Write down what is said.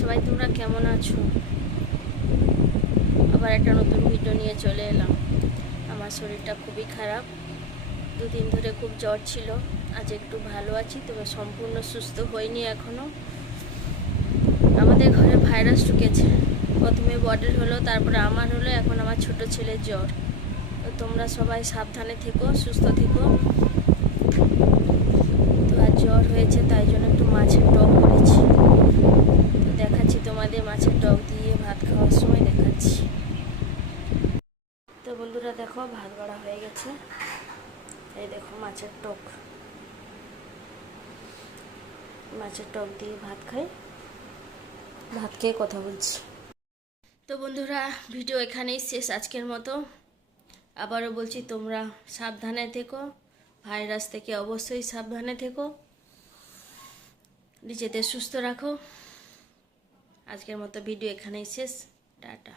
সবাই, তোমরা কেমন আছো? আবার একটা নতুন ভিডিও নিয়ে চলে এলাম। আমার শরীরটা খুবই খারাপ, দুদিন ধরে খুব জ্বর ছিল। আজ একটু ভালো আছি, তবে সম্পূর্ণ সুস্থ হইনি এখনও। আমাদের ঘরে ভাইরাস ঢুকেছে। প্রথমে বডের হলো, তারপরে আমার হলো, এখন আমার ছোট ছেলের জ্বর। তো তোমরা সবাই সাবধানে থেকো, সুস্থ থেকো। তো আর জ্বর হয়েছে, তাই জন্য একটু মাছের টক করেছি। তো দেখাচ্ছি তোমাদের মাছের টক দিয়ে ভাত খাওয়ার সময় দেখাচ্ছি। তো বন্ধুরা দেখো, ভাত বাড়া হয়ে গেছে। এই দেখো মাছের টক, মাছের টক দিয়ে ভাত খাই। ভাত খেয়ে কথা বলছি। তো বন্ধুরা, ভিডিও এখানেই শেষ আজকের মতো। আবারও বলছি, তোমরা সাবধানে থেকো, ভাইরাস থেকে অবশ্যই সাবধানে থেকো, নিজেদের সুস্থ রাখো। আজকের মতো ভিডিও এখানেই শেষ। টাটা।